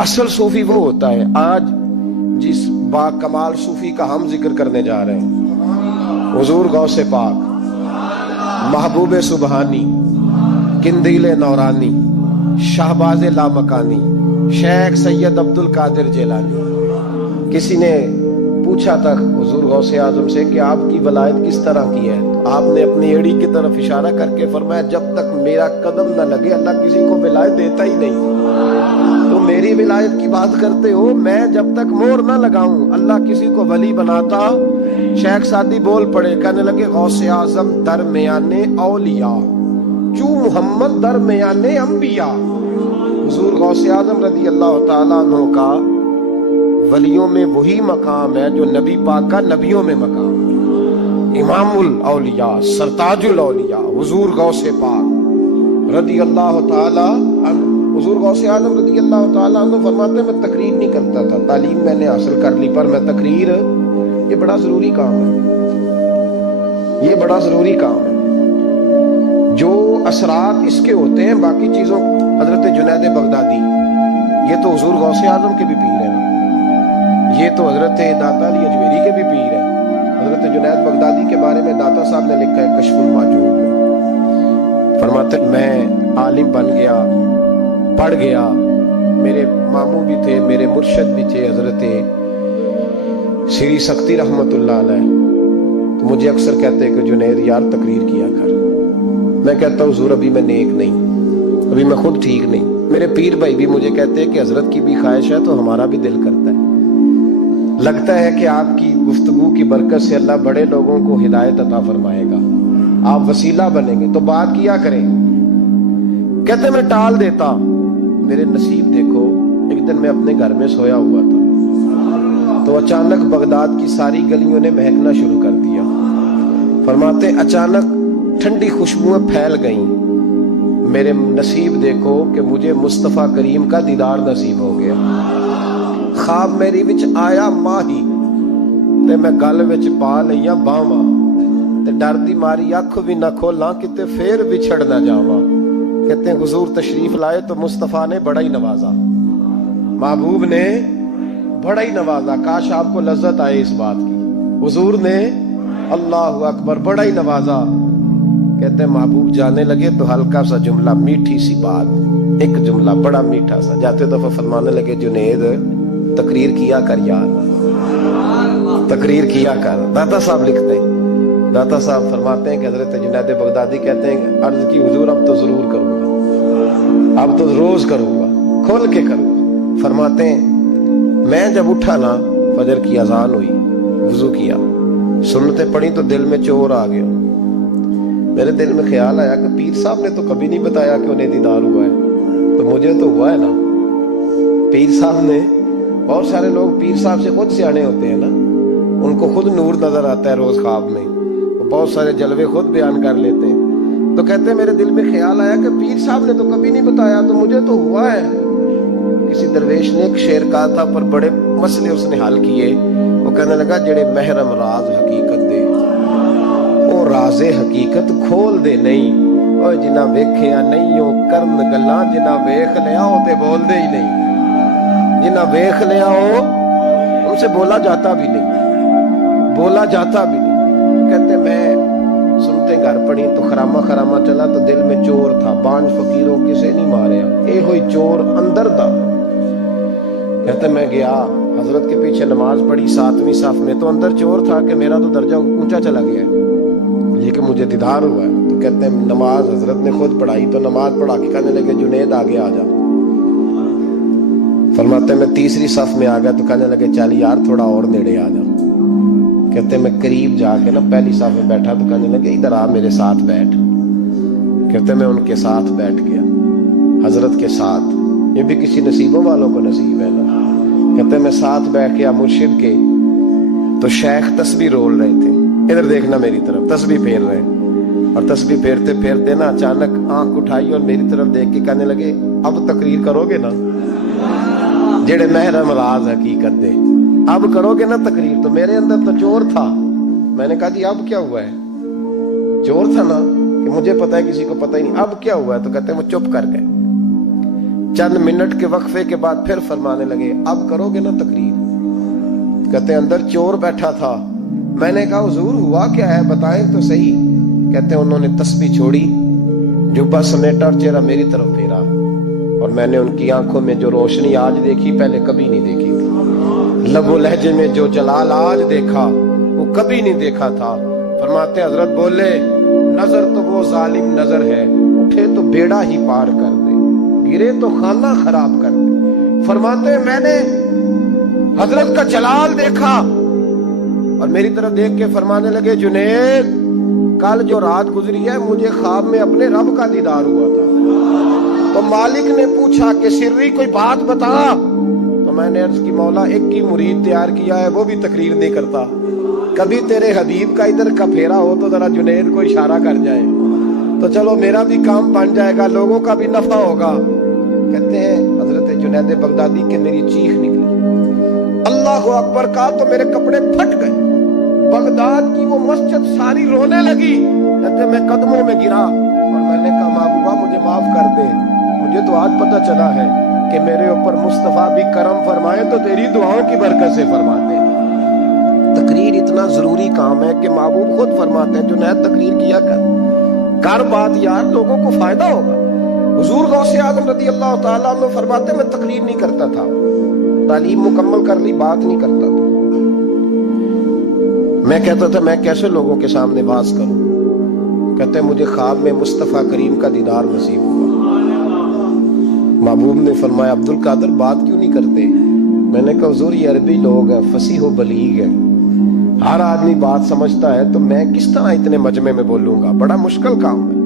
اصل صوفی وہ ہوتا ہے، آج جس با کمال صوفی کا ہم ذکر کرنے جا رہے ہیں، حضور غوث پاک، محبوب سبحانی، قندیل نورانی، شہباز لامکانی، شیخ سید عبد القادر جیلانی۔ کسی نے پوچھا تھا حضور غوث اعظم سے کہ آپ کی ولایت کس طرح کی ہے، تو آپ نے اپنی ایڑی کی طرف اشارہ کر کے فرمایا جب تک میرا قدم نہ لگے اللہ کسی کو ولایت دیتا ہی نہیں۔ تو میری ولایت کی بات کرتے ہو، میں جب تک مور نہ لگاؤں اللہ کسی کو ولی بناتا۔ شیخ سعدی بول پڑے، کہنے لگے غوث اعظم درمیان اولیاء چو محمد درمیان انبیاء۔ حضور غوث اعظم رضی اللہ تعالیٰ عنہ کا ولیوں میں وہی مقام ہے جو نبی پاک کا نبیوں میں مقام۔ امام الاولیاء، سرتاج الاولیاء حضور غوث پاک رضی اللہ تعالی عنہ۔ حضور غوث اعظم رضی اللہ تعالی عنہ فرماتے ہیں میں تقریر نہیں کرتا تھا، تعلیم میں نے حاصل کر لی، پر میں تقریر، یہ بڑا ضروری کام ہے، یہ بڑا ضروری کام ہے۔ جو اثرات اس کے ہوتے ہیں باقی چیزوں، حضرت جنید بغدادی، یہ تو حضور غوث اعظم کے بھی پیر ہیں نا، یہ تو حضرت داتا علی اجمیری کے بھی پیر ہیں۔ حضرت جنید بغدادی کے بارے میں داتا صاحب نے لکھا ہے کشف المحجوب میں، فرماتے میں عالم بن گیا، پڑھ گیا، میرے ماموں بھی تھے، میرے مرشد بھی تھے حضرت سری سختی رحمت اللہ علیہ، تو مجھے اکثر کہتے ہیں کہ جنید یار تقریر کیا کر۔ میں کہتا ہوں حضور ابھی میں نیک نہیں، ابھی میں خود ٹھیک نہیں۔ میرے پیر بھائی بھی مجھے کہتے ہیں کہ حضرت کی بھی خواہش ہے تو ہمارا بھی دل کرتا ہے، لگتا ہے کہ آپ کی گفتگو کی برکت سے اللہ بڑے لوگوں کو ہدایت عطا فرمائے گا، آپ وسیلہ بنیں گے، تو بات کیا کریں۔ کہتے میں ٹال دیتا، میرے نصیب دیکھو، ایک دن میں اپنے گھر میں سویا ہوا تھا تو اچانک بغداد کی ساری گلیوں نے مہکنا شروع کر دیا۔ فرماتے اچانک ٹھنڈی خوشبوئیں پھیل گئیں، میرے نصیب دیکھو کہ مجھے مصطفیٰ کریم کا دیدار نصیب ہو گیا۔ خواب میری وچ آیا ماہی تے میں گل وچ پا لیا باواں، تے ڈر دی ماری اکھ بھی نہ کھولاں کتے پھر بچھڑ نہ جاواں۔ کہتے ہیں حضور تشریف لائے تو مصطفیٰ نے بڑا ہی نوازا، محبوب نے بڑا ہی نوازا۔ کاش آپ کو لذت آئے اس بات کی، حضور نے اللہ اکبر بڑا ہی نوازا۔ کہتے ہیں محبوب جانے لگے تو ہلکا سا جملہ، میٹھی سی بات، ایک جملہ بڑا میٹھا سا، جاتے دفعہ فرمانے لگے جنید تقریر کیا کر یار، تقریر کیا کر۔ داتا صاحب لکھتے ہیں، داتا صاحب فرماتے ہیں کہ حضرت جنید بغدادی کہتے ہیں عرض کی حضور اب تو ضرور کروں گا، اب تو روز کروں گا، کھول کے کروں گا۔ فرماتے ہیں میں جب اٹھا نا، فجر کی اذان ہوئی، وضو کیا، سنتیں پڑھی تو دل میں چور آ گیا۔ میرے دل میں خیال آیا کہ پیر صاحب نے تو کبھی نہیں بتایا کہ انہیں دیدار ہوا ہے، تو مجھے تو ہوا ہے نا۔ پیر صاحب نے، بہت سارے لوگ پیر صاحب سے خود سیانے ہوتے ہیں نا، ان کو خود نور نظر آتا ہے روز خواب میں، وہ بہت سارے جلوے خود بیان کر لیتے ہیں۔ تو کہتے ہیں میرے دل میں خیال آیا کہ پیر صاحب نے تو کبھی نہیں بتایا، تو مجھے تو ہوا ہے۔ کسی درویش نے ایک شعر کہا تھا پر بڑے مسئلے اس نے حل کیے، وہ کہنے لگا جڑے محرم راز حقیقت دے او راز حقیقت کھول دے نہیں، اور جنہ ویکھیا نہیں او کرن گلاں، جنہ ویکھ لیا او تے بول دے ہی نہیں، جنہ ویکھ لیا ہو ان سے بولا جاتا بھی نہیں، بولا جاتا بھی نہیں۔ تو کہتے میں سنتے گھر پڑی تو خرامہ خرامہ چلا تو دل میں چور تھا، بانج فقیروں کسے نہیں ماریا، اے ہوئی چور اندر دا۔ کہتے میں گیا حضرت کے پیچھے نماز پڑھی 7ویں صف میں، تو اندر چور تھا کہ میرا تو درجہ اونچا چلا گیا ہے لیکن مجھے دیدار ہوا ہے۔ تو کہتے ہیں نماز حضرت نے خود پڑھائی تو نماز پڑھا کے کہنے لگے جنید آگے آ جا۔ فرماتے میں تیسری صف میں آ گیا تو کہنے لگے چل یار تھوڑا اور نیڑے آ جا۔ کہتے میں قریب جا کے نا پہلی صف میں بیٹھا تو کہنے لگے ادھر آ میرے ساتھ بیٹھ۔ کہتے میں ان کے ساتھ بیٹھ گیا، حضرت کے ساتھ، یہ بھی کسی نصیبوں والوں کو نصیب ہے نا۔ کہتے میں ساتھ بیٹھ گیا مرشد کے، تو شیخ تسبیح رول رہے تھے، ادھر دیکھنا میری طرف، تسبیح پھیر رہے ہیں، اور تسبیح پھیرتے پھیرتے نا اچانک آنکھ اٹھائی اور میری طرف دیکھ کے کہنے لگے اب تقریر کرو گے نا، جڑے محرم راز حقیقت دے، اب کرو گے نا تقریر۔ تو میرے اندر تو چور تھا، میں نے کہا جی اب کیا ہوا ہے؟ چور تھا نا کہ مجھے پتا ہے کسی کو پتہ ہی نہیں، اب کیا ہوا ہے؟ تو کہتے ہیں وہ چپ کر گئے۔ चंद मिनट के वक्फे के बाद फिर फरमाने लगे, अब करोगे ना तकरीर? कहते अंदर चोर बैठा था। मैंने कहा हुजूर हुआ क्या है, बताएं तो सही। कहते उन्होंने तस्बीह छोड़ी, जुब्बा समेटा और चेहरा मेरी तरफ फेरा, और मैंने उनकी आंखों में जो रोशनी आज देखी पहले कभी नहीं देखी थी। लबो लहजे में जो जलाल आज देखा वो कभी नहीं देखा था। फरमाते हजरत बोले, नजर तो वो जालिम नजर है, उठे तो बेड़ा ही पार कर दे, गिरे तो खाना खराब कर दे। फरमाते मैंने हजरत का जलाल देखा और मेरी तरफ देख के फरमाने लगे, जुनैद कल जो रात गुजरी है मुझे ख्वाब में अपने रब का दीदार हुआ था। तो मालिक ने पूछा कि सिर्री कोई बात बता। तो मैंने अर्ज की, मौला एक ही मुरीद तैयार किया है, वो भी तकरीर नहीं करता। कभी तेरे हबीब का इधर का फेरा हो तो जरा जुनैद को इशारा कर जाए तो चलो मेरा भी काम बन जाएगा, लोगों का भी नफा होगा। कहते हैं हजरत जुनैद बगदादी के मेरी चीख निकली, अल्लाह अकबर का, तो मेरे कपड़े फट गए। बगदाद की वो मस्जिद सारी रोने लगी। कहते मैं कदमों में गिरा और मैंने कहा, महबूबा मुझे माफ कर दे, मुझे तो आज पता चला है कि मेरे ऊपर मुस्तफा भी करम फरमाए तो तेरी दुआओं की बरकत से फरमाते हैं। तकरीर इतना जरूरी काम है कि महबूब खुद फरमाते हैं, जुनैद तकरीर किया कर बात यार, लोगों को फायदा होगा। हुजूर गौसे आजम रज़ी अल्लाह ताला अन्हु फरमाते मैं तकरीर नहीं करता था, तालीम मुकम्मल कर ली, बात नहीं करता था। मैं कहता था मैं कैसे लोगों के सामने बात करूं। कहते मुझे ख्वाब में मुस्तफा करीम का दीदार नसीब हुआ। महबूब ने फरमाया, अब्दुल कादर बात क्यों नहीं करते? मैंने कहा हुजूर ये अरबी लोग हैं, फसीह व बलीग है, हर आदमी बात समझता है, तो मैं किस तरह इतने मजमे में बोलूंगा, बड़ा मुश्किल काम है।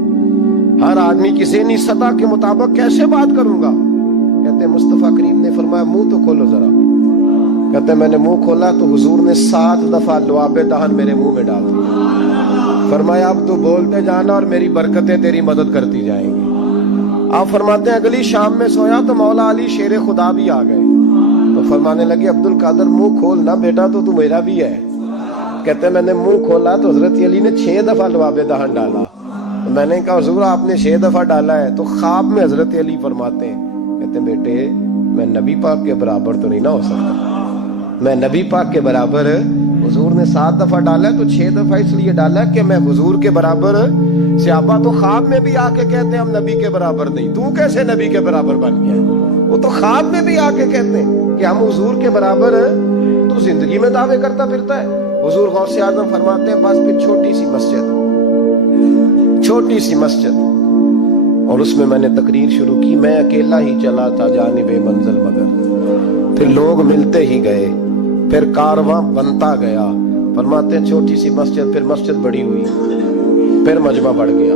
हर आदमी की ज़हनी सतह के मुताबिक कैसे बात करूंगा? कहते मुस्तफा करीम ने फरमाया मुंह तो खोलो जरा। कहते मैंने मुंह खोला तो हुजूर ने 7 दफा लुआबे दहन मेरे मुंह में डाल दिया। फरमाया अब तो बोलते जाना और मेरी बरकतें तेरी मदद करती जाएंगी। आप फरमाते हैं अगली शाम में सोया तो मौला अली शेर खुदा भी आ गए। तो फरमाने लगे अब्दुल कादर मुंह खोल ना बेटा, तो तू मेरा भी है। कहते मैंने मुंह खोला तो हजरत अली ने 6 दफा लुआबे दहन डाला। तो मैंने कहा हुजूर आपने 6 दफा डाला है। तो ख्वाब में हजरत अली फरमाते हैं, कहते बेटे मैं नबी पाक के बराबर तो नहीं ना हो सकता, मैं नबी पाक के बराबर, हुजूर ने 7 दफा डाला है तो 6 दफा इसलिए डाला कि मैं हुजूर के बराबर। सहाबा तो ख्वाब में भी आके कहते हैं हम नबी के बराबर नहीं, तू कैसे नबी के बराबर बन गया? वो तो ख्वाब में भी आके कहते हैं कि हम हुजूर के बराबर, तू जिंदगी में दावे करता फिरता है। हुजूर गौसे आजम फरमाते हैं बस फिर छोटी सी मस्जिद, और उसमें मैंने तकरीर शुरू की। मैं अकेला ही चला था जानिबे मंजिल मगर, फिर लोग मिलते ही गए, फिर कारवां बनता गया। फरमाते हैं छोटी सी मस्जिद, फिर मस्जिद बड़ी हुई, फिर मजमा बढ़ गया।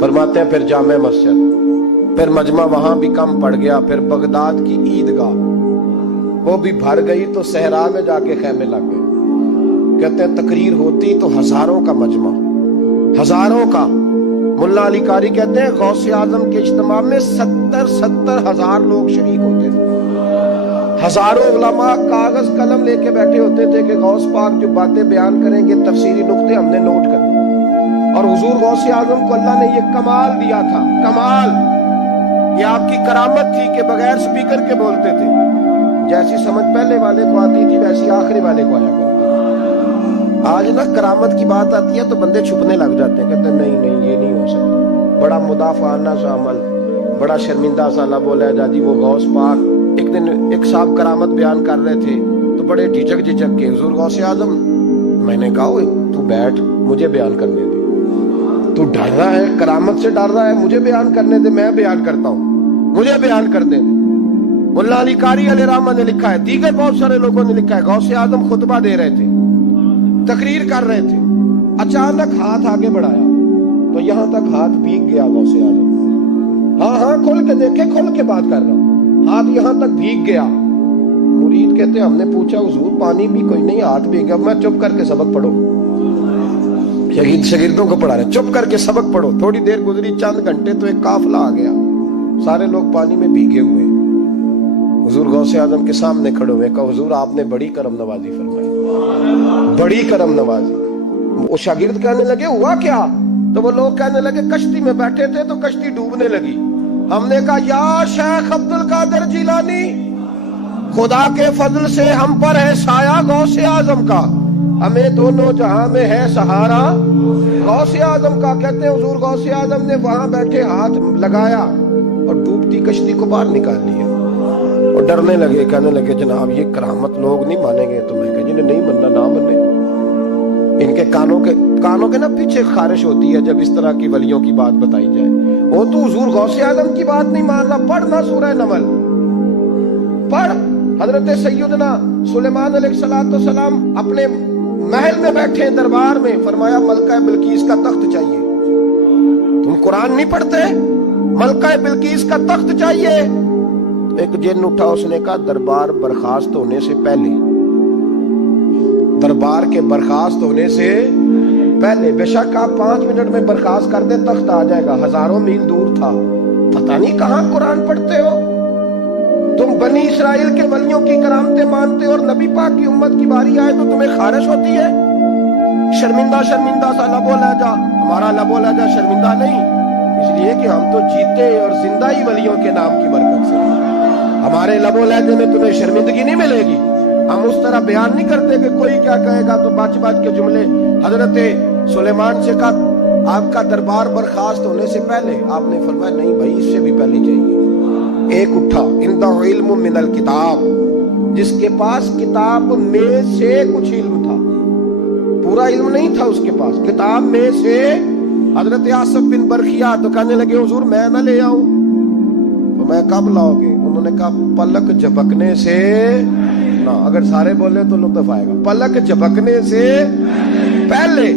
फरमाते हैं फिर जामे मस्जिद, फिर मजमा वहां भी कम पड़ गया, फिर बगदाद की ईदगाह वो भी भर गई तो सहरा में जाके खैमे लग गए। कहते हैं तकरीर होती तो हजारों का मजमा, हजारों का। मुल्ला अली कारी कहते हैं गौसे आजम के इज्तिमा में 70 हजार लोग शरीक होते थे। हजारों उलमा कागज कलम लेके बैठे होते थे कि गौस पाक जो बातें बयान करेंगे तफसीरी नुक्ते हमने नोट करने। और हुजूर गौसे आजम को अल्लाह ने ये कमाल दिया था, कमाल, ये आपकी करामत थी कि बगैर स्पीकर के बोलते थे। जैसी समझ पहले वाले को आती थी वैसी आखिरी वाले को आया करती। आज ना करामत की बात आती है तो बंदे छुपने लग जाते हैं, कहते हैं नहीं ये नहीं हो सकता, बड़ा मुदाफाना सा अमल, बड़ा शर्मिंदा सा ला बोला है जाजी। वो गौस पाक एक दिन एक साहब करामत बयान कर रहे थे तो बड़े झिझक के हुजूर गौसे आजम, मैंने कहा तू बैठ मुझे बयान करने दे, तू डर रहा है, करामत से डर रहा है, मुझे बयान करने दे, मैं बयान करता हूँ, मुझे बयान कर दे। मुल्ला अली कारी अलैहि रहमत ने लिखा है, दीगर बहुत सारे लोगों ने लिखा है, गौसे आजम खुतबा दे रहे थे, तकरीर कर रहे थे, अचानक हाथ आगे बढ़ाया तो यहां तक हाथ भीग गया गौसे आजम। हाँ खोल के देखे, खोल के बात कर रहा हूं, हाथ यहां तक भीग गया। मुरीद कहते हमने पूछा हुजूर पानी भी कोई नहीं, हाथ भीग गया। मैं चुप करके सबक पढ़ो, शागिर्दों को पढ़ा रहे, चुप करके सबक पढ़ो। थोड़ी देर गुजरी, चंद घंटे तो एक काफिला आ गया, सारे लोग पानी में भीगे हुए। हुजूर गौसे आजम के सामने खड़े हुए, कहा हुजूर आपने बड़ी करम नवाजी फरमाई, बड़ी करम नवाजी। वो शागिर्द कहने लगे हुआ क्या? तो वो लोग कहने लगे कश्ती में बैठे थे तो कश्ती डूबने लगी, ہم نے کہا یا شیخ عبد القادر جیلانی، خدا کے فضل سے ہم پر ہے سایہ غوث اعظم کا، ہمیں دونوں جہاں میں ہے سہارا غوث اعظم کا۔ کہتے ہیں حضور غوث اعظم نے وہاں بیٹھے ہاتھ لگایا اور ڈوبتی کشتی کو باہر نکال لیا، اور ڈرنے لگے، کہنے لگے جناب یہ کرامت لوگ نہیں مانیں گے۔ تو میں کہا جنہیں نہیں ماننا نہ مانے، ان کے کانوں کے نا پیچھے خارش ہوتی ہے جب اس طرح کی ولیوں کی بات بتائی جائے۔ وہ تو حضور غوث اعظم کی بات نہیں ماننا، پڑھنا سورہ نمل پڑھ۔ حضرت سیدنا سلیمان علیہ السلام اپنے محل میں بیٹھے دربار میں، فرمایا ملکہ بلقیس کا تخت چاہیے۔ تم قرآن نہیں پڑھتے؟ ملکہ بلقیس کا تخت چاہیے۔ ایک جن اٹھا، اس نے کہا دربار برخاست ہونے سے پہلے، دربار کے برخاست ہونے سے پہلے، بے شک آپ 5 منٹ میں برخاست کر دیں تخت آ جائے گا، ہزاروں میل دور تھا۔ پتہ نہیں کہاں قرآن پڑھتے ہو تم، بنی اسرائیل کے ولیوں کی کرامتیں مانتے ہو، اور نبی پاک کی امت کی باری آئے تو تمہیں خارش ہوتی ہے۔ شرمندہ سا لب و لہجہ، ہمارا لب و لہجہ شرمندہ نہیں، اس لیے کہ ہم تو جیتے اور زندہ ہی ولیوں کے نام کی برکت سے، ہمارے لب و لہجے میں تمہیں شرمندگی نہیں ملے گی۔ ہم اس طرح بیان نہیں کرتے کہ کوئی کیا کہے گا تو بچ کے جملے۔ حضرت سلیمان سے کہا آپ کا دربار برخاست ہونے سے پہلے، آپ نے فرمایا نہیں بھائی اس سے بھی پہلے چاہیے۔ ایک اٹھا، عندہ علم من الکتاب، جس کے پاس کتاب میں سے کچھ علم تھا، پورا علم نہیں تھا اس کے پاس، کتاب میں سے۔ حضرت آصف بن برخیہ تو کہنے لگے حضور میں نہ لے آؤں۔ تو میں کب لاؤ گے؟ انہوں نے کہا پلک جھپکنے سے نہ، اگر سارے بولے تو لطف آئے گا، پلک جھپکنے سے پہلے۔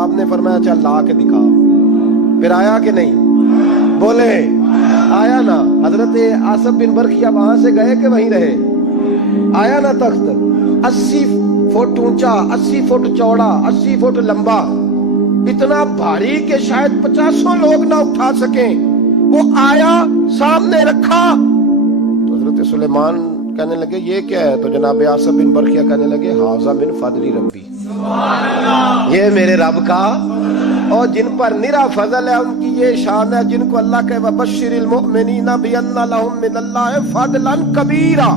آپ نے فرمایا چل لا کے دکھا، پھر آیا کہ نہیں؟ بولے آیا نا۔ حضرت آصف بن برخیہ وہاں سے گئے کہ وہیں رہے؟ آیا نا تخت، 80 فٹ اونچا، 80 فٹ چوڑا، 80 فٹ لمبا، اتنا بھاری کہ شاید 50 لوگ نہ اٹھا سکیں۔ وہ آیا، سامنے رکھا، تو حضرت سلیمان کہنے لگے یہ کیا ہے؟ تو جناب آصف بن برخیہ کہنے لگے ھذا من فضل ربی، یہ میرے رب کا، اور جن پر نرا فضل ہے ان کی یہ شان ہے، جن کو اللہ کہ وبشر المؤمنین بان لهم من اللہ فضلا کبیرا۔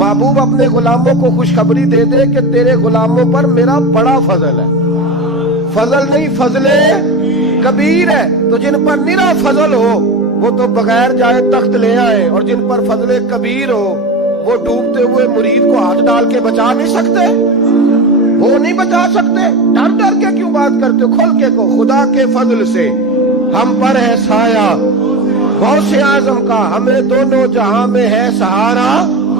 محبوب اپنے غلاموں کو خوشخبری دے دے کہ تیرے غلاموں پر میرا بڑا فضل ہے، فضل نہیں فضل کبیر ہے۔ تو جن پر نرا فضل ہو وہ تو بغیر جائے تخت لے آئے، اور جن پر فضل کبیر ہو وہ ڈوبتے ہوئے مرید کو ہاتھ ڈال کے بچا نہیں سکتے، وہ نہیں بچا سکتے۔ ڈر کے کیوں بات کرتے ہو؟ کھول کے کو، خدا کے فضل سے ہم پر ہے سایہ غوث اعظم کا، ہمیں دونوں جہاں میں ہے سہارا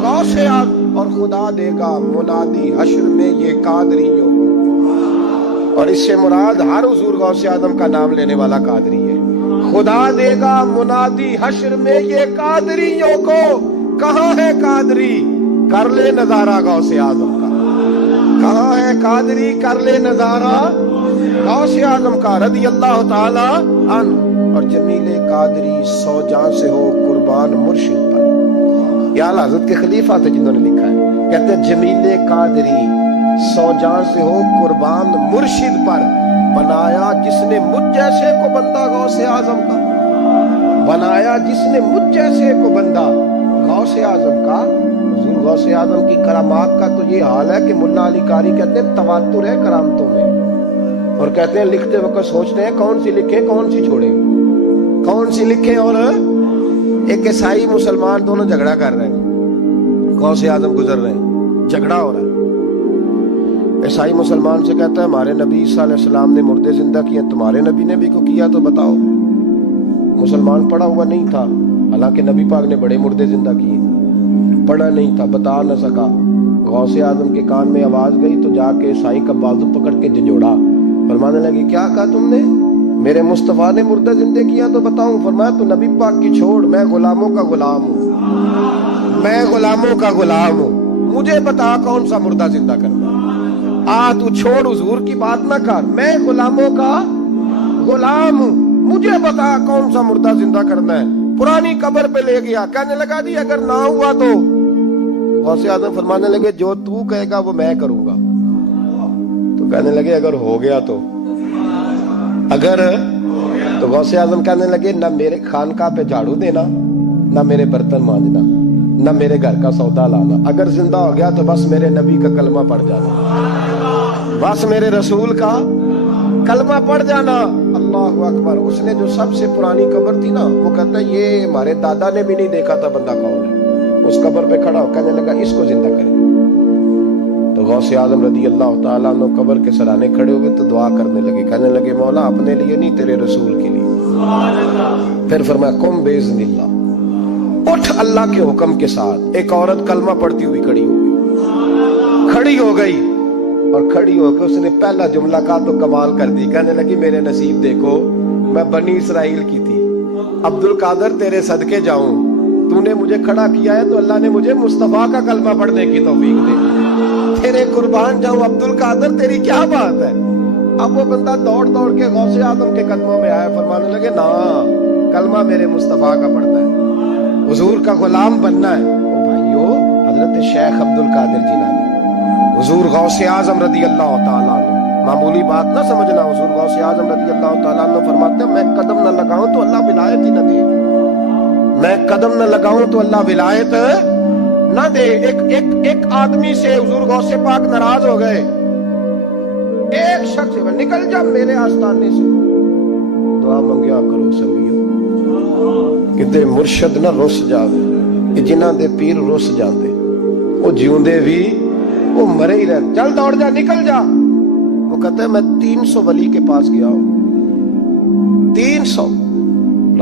غوث اعظم، اور خدا دے گا منادی حشر میں یہ قادریوں کو۔ اور اس سے مراد ہر حضور غوث اعظم کا نام لینے والا قادری ہے۔ خدا دے گا منادی حشر میں یہ قادریوں کو۔ کہاں ہے قادری؟ کر لے نظارہ غوث اعظم کا۔ کہاں ہے قادری؟ کر لے نظارہ غوث اعظم کا رضی اللہ تعالی عنہ۔ اور جمیل قادری 100 جان سے ہو قربان مرشد پر۔ یہ اعلیٰ حضرت کے خلیفہ تھے جنہوں نے لکھا ہے، کہتے ہیں جمیل قادری 100 جان سے ہو قربان مرشد پر، بنایا جس نے مجھ جیسے کو بندہ غوث اعظم کا، بنایا جس نے مجھ جیسے کو بندہ غوث اعظم کا۔ حضور غوث اعظم کی کرامات کا تو یہ حال ہے کہ ملا علی قاری کہتے ہیں تواتر ہے کرامتوں میں، اور کہتے ہیں لکھتے وقت سوچتے ہیں کون سی لکھیں کون سی چھوڑیں، کون سی لکھیں۔ اور ایک عیسائی مسلمان دونوں جھگڑا کر رہے ہیں، غوث اعظم گزر رہے ہیں، جھگڑا ہو رہا ہے۔ عیسائی مسلمان سے کہتا ہے ہمارے نبی صلی اللہ علیہ وسلم نے مردے زندہ کیے، تمہارے نبی نے بھی کو کیا تو بتاؤ۔ مسلمان پڑھا ہوا نہیں تھا، حالانکہ نبی پاک نے بڑے مردے زندہ کیے، پڑھا نہیں تھا، بتا نہ سکا۔ غوث اعظم کے کان میں آواز گئی تو جا کے عیسائی کا بازو پکڑ کے جھنجھوڑا، فرمانے لگی کیا کہا تم نے؟ میرے مصطفیٰ نے مردہ زندہ کیا تو بتاؤں؟ فرمایا تو نبی پاک کی چھوڑ، میں غلاموں کا غلام ہوں، میں غلاموں کا غلام ہوں، مجھے بتا کون سا مردہ زندہ کرنا۔ تو چھوڑ حضور کی بات نہ کر، میں غلاموں کا غلام ہوں، مجھے بتا کون سا مردہ زندہ کرنا ہے۔ پرانی قبر پہ لے گیا، کہنے لگا جی اگر نہ ہوا تو؟ غوث اعظم فرمانے لگے جو تو کہے گا وہ میں کروں گا۔ تو کہنے لگے اگر ہو گیا تو؟ اگر तो गौसे आजम कहने लगे, ना मेरे खानका पे झाड़ू देना, ना मेरे बर्तन मांजना, ना मेरे घर का सौदा लाना। अगर जिंदा हो गया तो बस मेरे नबी का कलमा पढ़ जाना, बस मेरे रसूल का कलमा पढ़ जाना। अल्लाह अकबर। उसने जो सबसे पुरानी कब्र थी ना, वो कहता है ये हमारे दादा ने भी नहीं देखा था बंदा कौन है। उस कब्र पे खड़ा हो कहने लगा इसको जिंदा करें। तो गौसे आजम रदी अल्लाह ताला अन्हु कब्र के सराहने खड़े हुए तो दुआ करने लगे, कहने लगे मौला अपने लिए नहीं तेरे रसूल के लिए। फिर फरमाया कुम बेइज़्निल्लाह, उठ अल्लाह के हुक्म के साथ। एक औरत कलमा पढ़ती हुई खड़ी हो गई, खड़ी हो गई और खड़ी होकर उसने पहला जुमला कहा तो कमाल कर दी। कहने लगी मेरे नसीब देखो, मैं बनी इसराइल की थी, अब्दुल कादर तेरे सदके जाऊं, तूने मुझे खड़ा किया है तो अल्लाह ने मुझे मुस्तफा का कलमा पढ़ने की तौफीक दी। तेरे कुर्बान जाऊं अब्दुल कादर, तेरी क्या बात है। अब वो बंदा दौड़ दौड़ के गौसे आजम के कदमों में आया, फरमाने लगे ना कलमा मेरे मुस्तफा का पढ़ना है, हुजूर का गुलाम बनना है। ओ भाइयों, हजरत शेख अब्दुल कादिर जिलानी, हुजूर गौसे आजम रदी अल्लाह ताला अन्हु, मामूली बात ना समझना, हुजूर गौसे आजम रदी अल्लाह ताला अन्हु फरमाते हैं मैं कदम न लगाऊं तो अल्लाह विलायत ही न दे, मैं कदम न लगाऊं तो अल्लाह विलायत न दे। एक आदमी से हुजूर गौसे पाक नाराज हो गए, एक शख्स से निकल जा मेरे आस्थाने से। दुआ मंगिया करो संगियो, किते मुर्शद ना रुस जावे, जिन्हां दे पीर रुस जाते वो जिउंदे भी वो मरे ही रह। चल दौड़ जा, निकल जा। वो कहते हैं मैं 300 वली के पास गया हूं, 300,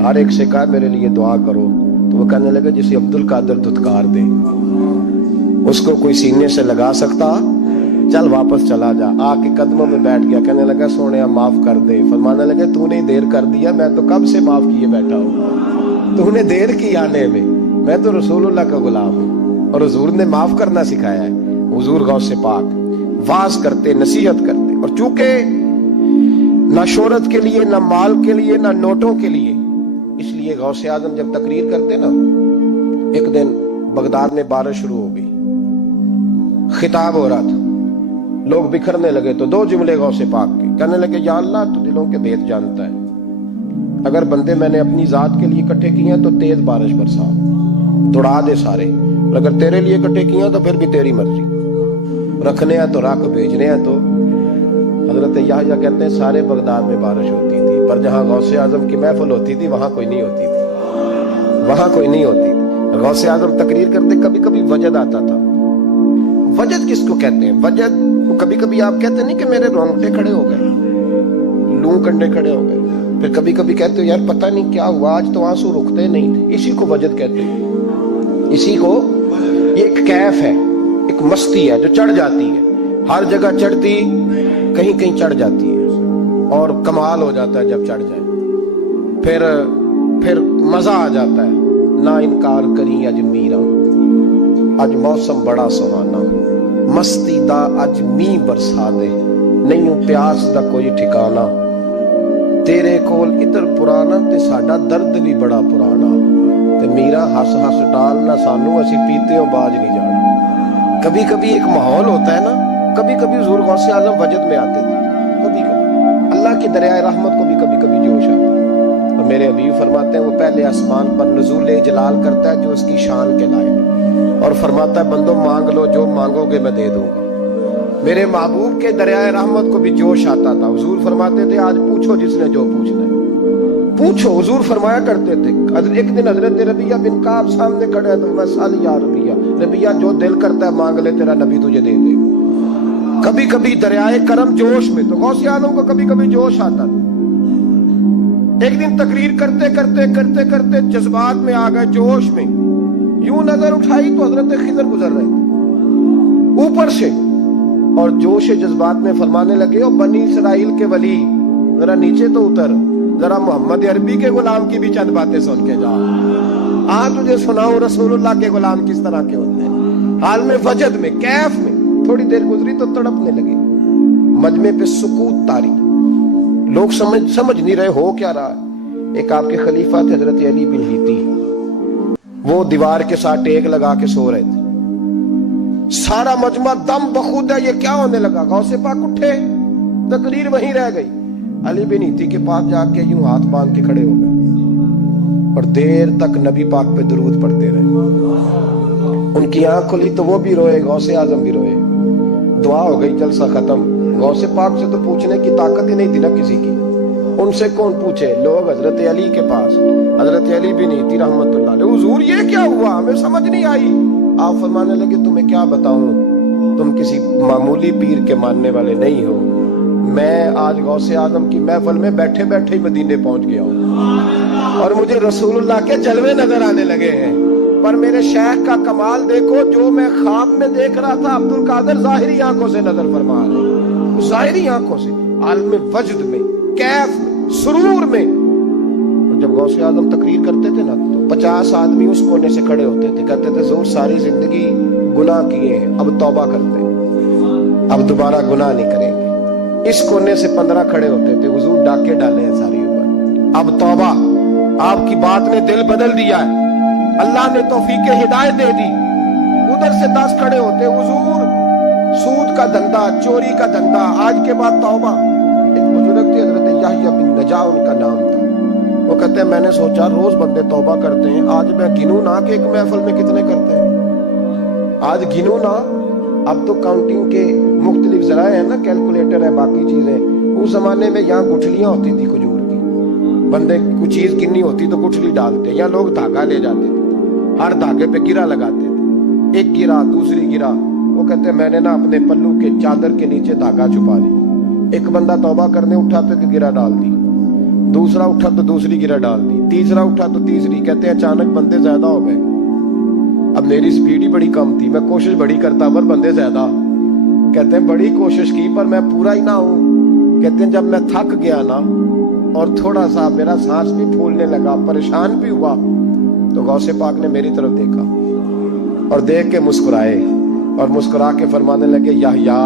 हर एक से कहा मेरे लिए दुआ करो। तो वो कहने लगे जिसे अब्दुल कादिर धुतकार दे उसको कोई सीने से लगा सकता, चल वापस चला जा। आके कदमों में बैठ गया, कहने लगा सोने माफ कर दे। फरमाने लगे तूने देर कर दिया, मैं तो कब से माफ किए बैठा हूं, तूने देर की आने में, मैं तो रसूलुल्लाह का गुलाम हूं और हुजूर ने माफ करना सिखाया है। हुजूर गौसे पाक वाज करते, नसीहत करते, और चूंकि ना शोहरत के लिए, ना माल के लिए, ना नोटों के लिए, इसलिए गौसे आजम जब तकरीर करते ना, एक दिन बगदाद में बारिश शुरू हो गई, खिताब हो रहा था, लोग बिखरने लगे तो दो जुमले गौसे पाक के, कहने लगे या अल्लाह तू दिलों के भेद जानता है, अगर बंदे मैंने अपनी जात के लिए इकट्ठे किए हैं तो तेज बारिश बरसा, दौड़ा दे सारे, और अगर तेरे लिए इकट्ठे किए हैं तो फिर भी तेरी मर्जी, रखने हैं तो रख, भेजने हैं तो। हजरत याहया कहते हैं सारे बगदाद में बारिश होती थी, पर जहां गौसे आजम की महफिल होती थी वहां कोई नहीं होती थी, वहां कोई नहीं होती थी। गौसे आजम तकरीर करते, कभी कभी वजद आता था। वजद किसको कहते हैं? वजद कभी कभी आप कहते नहीं कि मेरे रोंगटे खड़े हो गए, लू कंडे खड़े हो गए, फिर कभी कभी कहते हो यार पता नहीं क्या हुआ, आज तो आंसू रुकते नहीं थे, इसी को वजद कहते हैं। इसी को, ये एक कैफ है, एक मस्ती है जो चढ़ जाती है, हर जगह चढ़ती, कहीं कहीं चढ़ जाती है, और कमाल हो जाता है जब चढ़ जाए, फिर मजा आ जाता है। ना इनकार करी अज मीरा, अज मौसम बड़ा सुहाना, मस्ती दा अज मींह बरसा दे, नहीं प्यास दा कोई ठिकाना, तेरे कोल इतर पुराना ते साडा दर्द भी बड़ा पुराना, ते मीरा हस हस टाल ना सानू असी पीते हो बाज नहीं जाना। कभी कभी एक माहौल होता है ना, कभी कभी हुजूर गौसे आजम वजद में आते थे, कभी कभी अल्लाह की दरिया रहमत को भी कभी कभी जोश आता है। और मेरे हबीब फरमाते हैं वो पहले आसमान पर नुज़ूल जलाल करता है जो उसकी शान के लायक, और फरमाता है बंदो मांग लो जो मांगोगे मैं दे दूंगा। मेरे महबूब के दरियाए रहमत को भी जोश आता था। हुजूर फरमाते थे आज पूछो जिसने जो पूछना है पूछो। हुजूर फरमाया करते थे। एक दिन हजरत रबिया बिन काब सामने खड़े हैं तो मैं साल या रबिया जो दिल करता है मांग ले तेरा नबी तुझे दे देगा। कभी कभी दरियाए करम जोश में, तो गौसे आजम को कभी कभी जोश आता था। एक दिन तकरीर करते करते करते करते जज्बात में आ गए, जोश में, यूं नजर उठाई तो हजरत खिजर गुजर रहे थे ऊपर से, और जोश जज्बात में फरमाने लगे ओ बनी इसराइल के वली जरा नीचे तो उतर, जरा मोहम्मद अरबी के गुलाम की भी चंद बातें सुन के जा, आज तुझे सुनाऊं रसूलुल्लाह के गुलाम किस तरह के होते हैं। हाल में वजद में, कैफ में थोड़ी देर गुजरी तो तड़पने लगे। मजमे पे सुकूत तारी, लोग समझ नहीं रहे हो क्या रहा है। एक आपके खलीफा थे हजरत अली बिन हीती, वो दीवार के साथ टेक लगा के सो रहे थे। सारा मजमा दम बखूद है, ये क्या होने लगा। गौसे पाक उठे, तकरीर वहीं रह गई। अली बिन ईती के पास जाके यूं हाथ बांध के खड़े हो गए और देर तक नबी पाक पे दुरूद पढ़ते रहे। उनकी आंख खुली तो वो भी रोए, गौसे आजम भी रोए। दुआ हो गई, जलसा खत्म। गौसे पाक से तो पूछने की ताकत ही नहीं थी ना किसी की। उनसे कौन पूछे? लोग हजरत अली के पास, हजरत अली बिन ईती रहमतुल्लाह अलैह, हुजूर ये क्या हुआ, हमें समझ नहीं आई। आप फरमाने लगे, तुम्हें क्या बताऊं, तुम किसी मामूली पीर के मानने वाले नहीं हो। मैं आज गौसे आजम की महफिल में बैठे बैठे ही मदीने पहुंच गया हूं और मुझे रसूलुल्लाह के जलवे नजर आने लगे हैं। पर मेरे शेख का कमाल देखो, जो मैं ख्वाब में देख रहा था अब्दुल कादिर जाहिरी आंखों से नजर फरमा रहे, जाहिरी आंखों से, आलम वजद में, कैफ में, सुरूर में। और जब गौसे आजम तकरीर करते थे ना तो 50 आदमी उस कोने से खड़े होते थे, कहते थे जोर सारी जिंदगी गुनाह किए हैं, अब तौबा करते हैं, अब दोबारा गुनाह नहीं करेंगे। इस कोने से 15 खड़े होते थे, हुजूर डाके डाले हैं सारी उम्र, अब तौबा, आपकी बात ने दिल बदल दिया है, अल्लाह ने तौफीक हिदायत दे दी। उधर से 10 खड़े होते, हुजूर सूद का धंधा, चोरी का धंधा, आज के बाद तौबा। एक बुजुर्ग थे हजरत याहिया बिन नजा उनका नाम था, वो कहते हैं मैंने सोचा रोज बंदे तौबा करते हैं, आज मैं गिनूं ना कि एक महफिल में कितने करते हैं, आज गिनूं ना। अब तो काउंटिंग के मुख्तलिफ जराए हैं ना, कैलकुलेटर है, बाकी चीजें। उस जमाने में यहाँ गुठलियां होती थी खजूर की, बंदे कुछ चीज गिननी होती तो गुठली डालते, या लोग धागा ले जाते थे, हर धागे पे गिरा लगाते थे, एक गिरा दूसरी गिरा। वो कहते मैंने ना अपने पल्लू के चादर के नीचे धागा छुपा लिया। एक बंदा तौबा करने उठा तो एक गिरा डाल दी, दूसरा उठा तो दूसरी गिरा डाल दी, तीसरा उठा तो तीसरी। कहते हैं अचानक बंदे ज्यादा हो गए, अब मेरी स्पीड ही बड़ी कम थी, मैं कोशिश बड़ी करता पर बंदे ज्यादा। कहते हैं बड़ी कोशिश की पर मैं पूरा ही ना हूं। कहते हैं जब मैं थक गया ना और थोड़ा सा मेरा सांस भी फूलने लगा, परेशान भी हुआ, तो गौसे पाक ने मेरी तरफ देखा और देख के मुस्कुराए और मुस्कुरा के फरमाने लगे, याहिया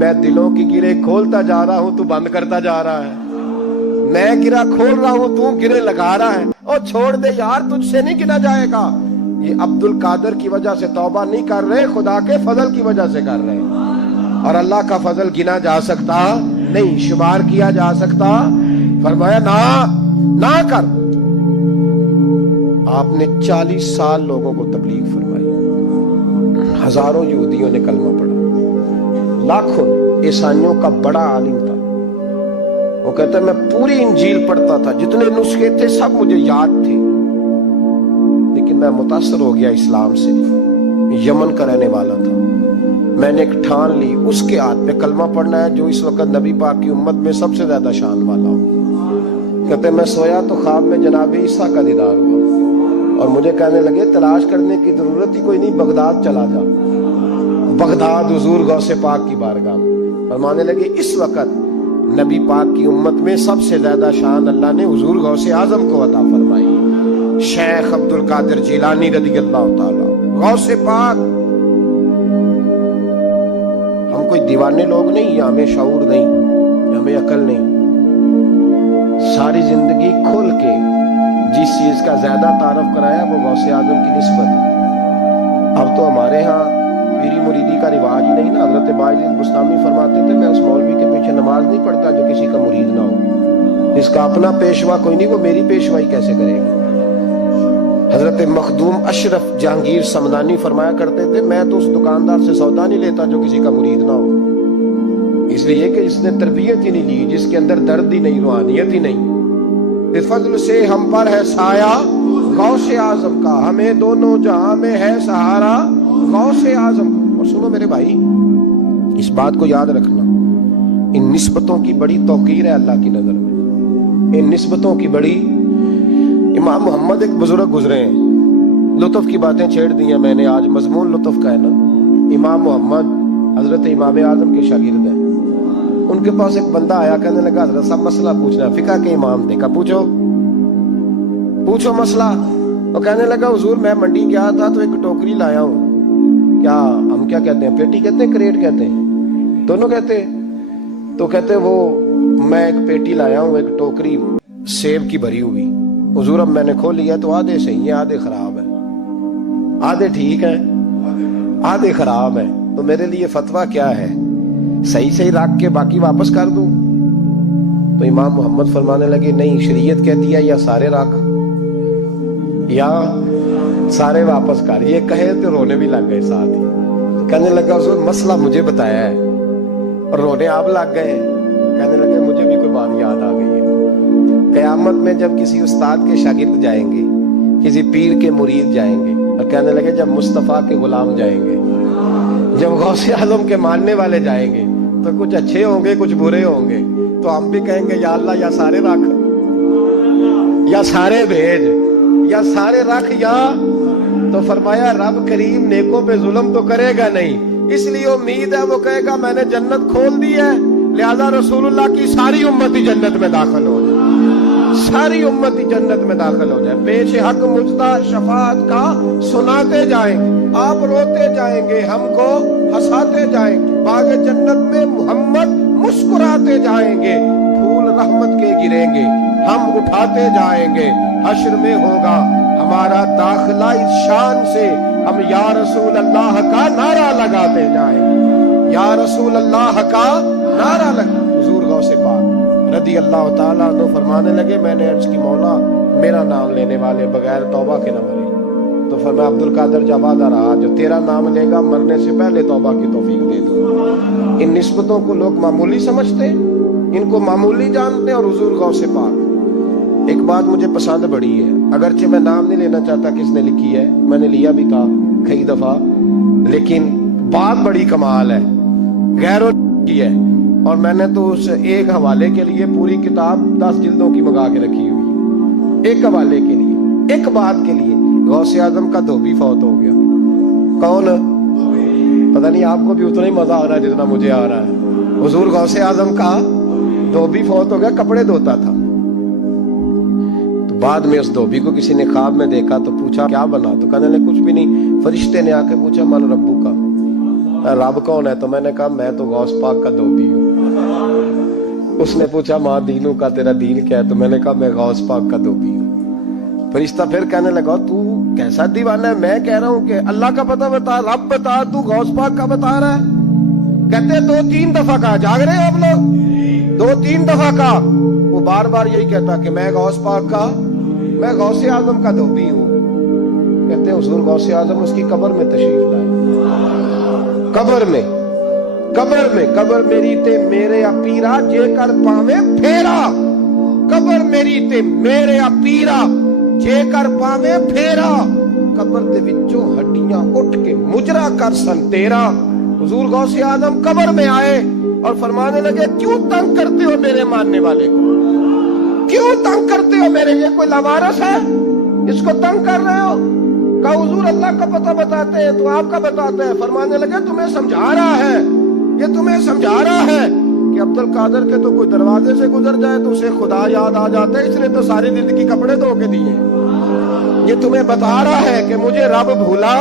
मैं दिलों की गिरे खोलता जा रहा हूं, तू बंद करता जा रहा है। मैं गिरा खोल रहा हूं, तू गिरे लगा रहा है। और छोड़ दे यार, तुझसे नहीं गिना जाएगा। ये अब्दुल कादिर की वजह से तौबा नहीं कर रहे, खुदा के फजल की वजह से कर रहे हैं। और अल्लाह का फजल गिना जा सकता नहीं, शुमार किया जा सकता। फरमाया ना कर। आपने 40 साल लोगों को तबलीग फरमाई, हजारों यहूदियों ने कलमा पढ़ा, लाखों ने। ईसाइयों का बड़ा आलिम था, वो कहता है मैं पूरी इंजील पढ़ता था, जितने नुस्खे थे सब मुझे याद थे, लेकिन मैं मुतासर हो गया इस्लाम से। यमन का रहने वाला था, मैंने एक ठान ली, उसके हाथ में कलमा पढ़ना है जो इस वक्त नबी पाक की उम्मत में सबसे ज्यादा शान वाला हो। कहते मैं सोया तो ख्वाब में जनाब ईसा का दीदार हुआ और मुझे कहने लगे तलाश करने की जरूरत ही कोई नहीं, बगदाद चला जा। बगदाद हुजूर गौसे पाक की बारगाह में फरमाने लगे, इस वक्त नबी पाक की उम्मत में सबसे ज्यादा शान अल्लाह ने हुजूर गौसे आजम को अता फरमाई, शेख अब्दुल कादिर जिलानी रज़ियल्लाहु ताला गौसे पाक। हम कोई दीवाने लोग नहीं, या हमें शऊर नहीं, या हमें अकल नहीं। सारी जिंदगी खोल के जिस चीज का ज्यादा तारफ कराया वो गौसे आजम की निस्बत है। अब तो हमारे यहाँ पीरी मुरीदी का रिवाज ही नहीं ना। हजरत बायजीद बुस्तामी फरमाते थे मैं उस मौलवी के पीछे नमाज नहीं पढ़ता जो किसी का मुरीद ना हो। इसका अपना पेशवा कोई नहीं, वो मेरी पेशवाई कैसे करेगा। हजरत मखदूम अशरफ जहांगीर समदानी फरमाया करते थे मैं तो उस दुकानदार से सौदा नहीं लेता जो किसी का मुरीद ना हो, इसलिए कि जिसने तरबियत ही नहीं ली, जिसके अंदर दर्द ही नहीं, रूहानियत ही नहीं। बेफजल से हम पर है साया गौसे आजम का, हमें दोनों जहां में है सहारा गौसे आजम। और सुनो मेरे भाई, इस बात को याद रखना, इन निस्बतों की बड़ी तौकीर है अल्लाह की नजर में। इन निस्बतों की बड़ी, इमाम मोहम्मद एक बुजुर्ग गुजरे हैं, लुत्फ की बातें छेड़ दी हैं मैंने, आज मजमून लुत्फ का है ना। इमाम मोहम्मद हजरत इमाम आजम के शागिर्द हैं। उनके पास एक बंदा आया, कहने लगा हजरत साहब मसला पूछना। फिका के इमाम थे, कहा पूछो मसला। और कहने लगा हुजूर मैं मंडी गया था तो एक टोकरी लाया हूँ, क्या हम क्या कहते हैं, पेटी कहते हैं क्रेट कहते हैं, दोनों कहते हैं। तो कहते वो मैं एक पेटी लाया हूँ, एक टोकरी सेब की भरी हुई। हुजूर अब मैंने खोल लिया तो आधे सही है आधे खराब है, आधे ठीक है आधे खराब है, तो मेरे लिए फतवा क्या है, सही रख के बाकी वापस कर दूं? تو امام محمد فرمانے لگے نہیں، شریعت کہتی ہے یا سارے رکھ یا سارے واپس کر. یہ کہے تو رونے بھی لگ گئے ساتھ ہی. کہنے لگا حضور مسئلہ مجھے بتایا ہے اور رونے آپ لگ گئے. کہنے لگے مجھے بھی کوئی بات یاد آ گئی ہے. قیامت میں جب کسی استاد کے شاگرد جائیں گے، کسی پیر کے مرید جائیں گے، اور کہنے لگے جب مصطفیٰ کے غلام جائیں گے، جب غوث اعظم کے ماننے والے جائیں گے، تو کچھ اچھے ہوں گے کچھ برے ہوں گے. تو ہم بھی کہیں گے یا اللہ یا سارے رکھ یا سارے بھیج یا سارے رکھ یا. تو فرمایا رب کریم نیکوں پہ ظلم تو کرے گا نہیں، اس لیے امید ہے وہ کہے گا میں نے جنت کھول دی ہے، لہذا رسول اللہ کی ساری امت ہی جنت میں داخل ہو جائے، ساری امت ہی جنت میں داخل ہو جائے. پیش حق مجدہ شفاعت کا سناتے جائیں گے، آپ روتے جائیں گے، ہم کو ہنساتے جائیں گے. باغ جنت میں محمد مسکراتے جائیں گے، پھول رحمت کے گریں گے، ہم اٹھاتے جائیں گے. حشر میں ہوگا ہمارا داخلہ اس شان سے، ہم یا رسول اللہ کا نعرہ لگاتے جائیں گے، یا رسول اللہ کا نعرہ لگا. حضور غوث پاک رضی اللہ تعالیٰ عنہ فرمانے لگے میں نے عرض کی مولا میرا نام لینے والے بغیر توبہ کے نہ مرے. تو فرمایا عبد القادر جواد رہا جو تیرا نام لے گا مرنے سے پہلے توبہ کی توفیق دے دوں. ان نسبتوں کو لوگ معمولی سمجھتے، ان کو معمولی جانتے. اور حضور غوث پاک ایک بات مجھے پسند بڑی ہے، اگرچہ میں نام نہیں لینا چاہتا کس نے لکھی ہے، میں نے لیا بھی تھا کئی دفعہ، لیکن بات بڑی کمال ہے، غیروں نے کی ہے. اور میں نے تو اس ایک حوالے کے لیے پوری کتاب 10 جلدوں کی منگا کے رکھی ہوئی ہے، ایک حوالے کے لیے، ایک بات کے لیے. غوث اعظم کا دھوبی فوت ہو گیا. کون؟ پتہ نہیں آپ کو بھی اتنا ہی مزہ آ رہا ہے جتنا مجھے آ رہا ہے. حضور غوث اعظم کا دھوبی فوت ہو گیا، کپڑے دھوتا تھا. تو بعد میں اس دھوبی کو کسی نے خواب میں دیکھا تو پوچھا کیا بنا؟ تو کہنے لگے کچھ بھی نہیں. فرشتے نے آ کے پوچھا من ربو کا، رب کون ہے؟ تو میں نے کہا میں تو غوث پاک کا دھوبی ہوں. اس نے پوچھا ماں دینوں کا، تیرا دین کیا ہے؟ تو میں نے کہا میں غوث پاک کا دھوبی ہوں. فرشتہ پھر کہنے لگا تو کیسا دیوانہ ہے، میں کہہ رہا ہوں کہ اللہ کا پتہ بتا، رب بتا، تو غوث پاک کا بتا رہا ہے. کہتے 2-3 دفعہ کہا، جاگ رہے ہیں آپ لوگ؟ 2-3 دفعہ کہا. وہ بار بار یہی کہتا کہ میں غوث پاک کا، میں غوث اعظم کا دھوبی ہوں. کہتے حضور غوث اعظم اس کی قبر میں تشریف لائے. قبر میں قبر میری تے میرے اپیرا جے کر پاوے پھیرا. قبر میری تے میرے اپیرا جے کر پاوے پھیرا. قبر دے وچوں ہڈیاں اٹھ کے مجرا کر سن تیرا. حضور غوث اعظم قبر میں آئے اور فرمانے لگے کیوں تنگ کرتے ہو میرے ماننے والے کو، کیوں تنگ کرتے ہو میرے؟ یہ کوئی لوارث ہے اس کو تنگ کر رہے ہو؟ کہا حضور اللہ کا پتہ بتاتے ہیں تو آپ کا بتاتے ہیں. فرمانے لگے تمہیں سمجھا رہا ہے، یہ تمہیں سمجھا رہا ہے کہ عبد القادر کے تو کوئی دروازے سے گزر جائے تو اسے خدا یاد آ جاتا ہے، اس نے تو ساری زندگی کپڑے دھو کے دیے. یہ تمہیں بتا رہا ہے کہ مجھے رب بھولا،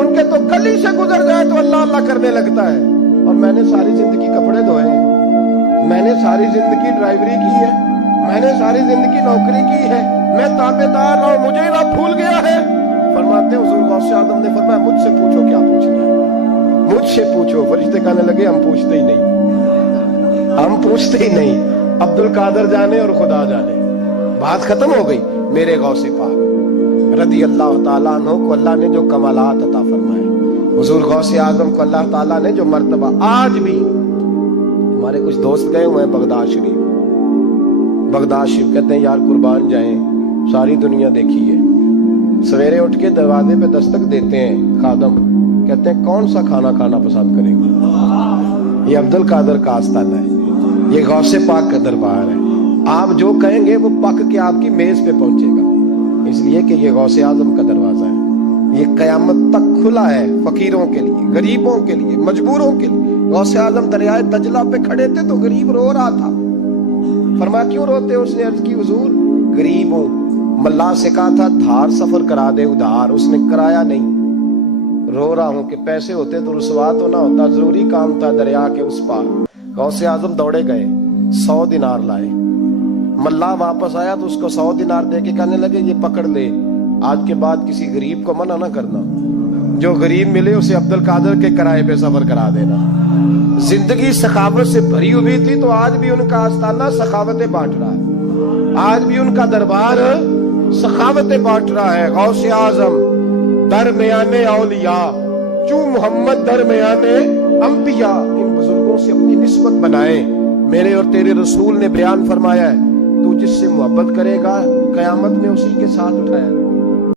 ان کے تو گلی سے گزر جائے تو اللہ اللہ کرنے لگتا ہے. اور میں نے ساری زندگی کپڑے دھوئے ہیں، میں نے ساری زندگی ڈرائیوری کی ہے، میں نے ساری زندگی نوکری کی ہے، میں تابع دار رہا ہوں، مجھے رب بھول گیا ہے. فرماتے ہیں حضور غوث اعظم نے فرمایا مجھ سے پوچھو کیا پوچھنا ہے، مجھ سے پوچھو. فرشتے کہنے لگے ہم پوچھتے ہی نہیں، ہم پوچھتے ہی نہیں، عبد القادر جانے اور خدا جانے. بات ختم ہو گئی. میرے غوث پاک رضی اللہ تعالیٰ عنہ کو اللہ نے جو کمالات عطا فرمائے، حضور غوث اعظم کو اللہ تعالیٰ نے جو مرتبہ، آج بھی ہمارے کچھ دوست گئے ہوئے ہیں بغداد شریف. بغداد شریف کہتے ہیں یار قربان جائیں، ساری دنیا دیکھی ہے. سویرے اٹھ کے دروازے پہ دستک دیتے ہیں خادم، کہتے ہیں کون سا کھانا کھانا پسند کریں گے؟ یہ عبد القادر کا آستانہ ہے، یہ غوث پاک کا دربار ہے. آپ جو کہیں گے وہ پک کے آپ کی میز پہ پہنچے گا، اس لیے کہ یہ غوث اعظم کا دروازہ ہے. یہ قیامت تک کھلا ہے، فقیروں کے لیے، غریبوں کے لیے، مجبوروں کے لیے. غوث اعظم دریائے دجلہ پہ کھڑے تھے تو غریب رو رہا تھا. فرمایا کیوں روتے؟ اس نے عرض کی حضور غریب ہوں، ملا سے کہا تھا دھار سفر کرا دے ادھار، اس نے کرایا نہیں. رو رہا ہوں کہ پیسے ہوتے تو رسوا تو نہ ہوتا، ضروری کام تھا دریا کے اس پار. غوث اعظم دوڑے گئے، 100 دینار لائے. ملا واپس آیا تو اس کو 100 دینار دے کے کہنے لگے یہ پکڑ لے، آج کے بعد کسی غریب کو منع نہ کرنا. جو غریب ملے اسے عبد القادر کے کرائے پہ سفر کرا دینا. زندگی سخاوت سے بھری ہوئی تھی تو آج بھی ان کا آستانہ سخاوتیں بانٹ رہا ہے, آج بھی ان کا دربار سخاوتیں بانٹ رہا ہے. غوث اعظم درمیان اولیاء, چوں محمد درمیان انبیاء, ان بزرگوں سے اپنی نسبت بنائیں. میرے اور تیرے رسول نے بیان فرمایا ہے, تو جس سے محبت کرے گا قیامت میں اسی کے ساتھ اٹھایا.